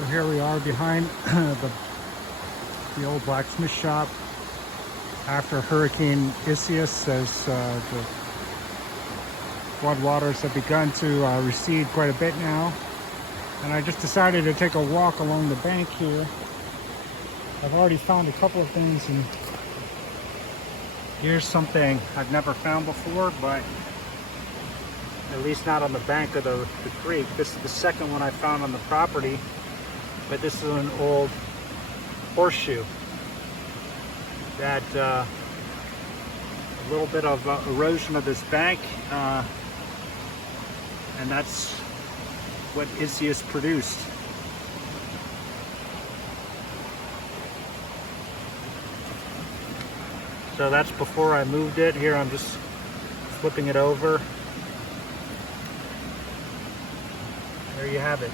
So here we are behind the old blacksmith shop after Hurricane Isaias, as the floodwaters have begun to recede quite a bit now. And I just decided to take a walk along the bank here. I've already found a couple of things, and here's something I've never found before, but at least not on the bank of the creek. This is the second one I found on the property, but this is an old horseshoe that a little bit of erosion of this bank, and that's what Isaias produced. So that's before I moved it. Here I'm just flipping it over. There you have it.